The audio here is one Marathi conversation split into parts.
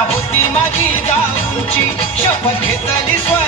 होती माझी जाऊची शपथ घेतली स्वयं.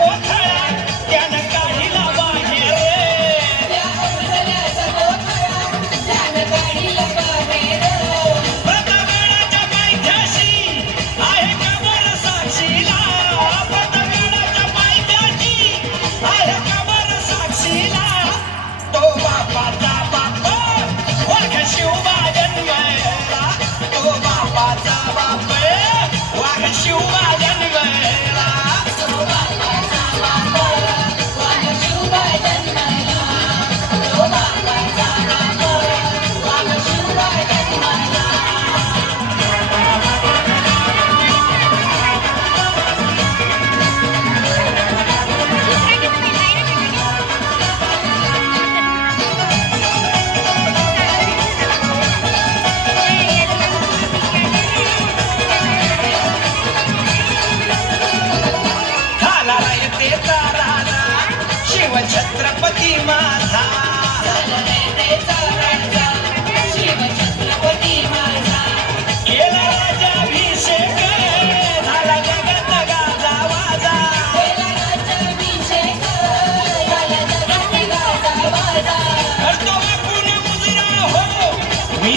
छत्रपती माझा. शिवछत्रपती माझा केला राजाभिषेक झाला जगात गाजा वाजा. केला राजाभिषेक झाला जगात गाजा वाजा करतो आपण मुजरा हो. मी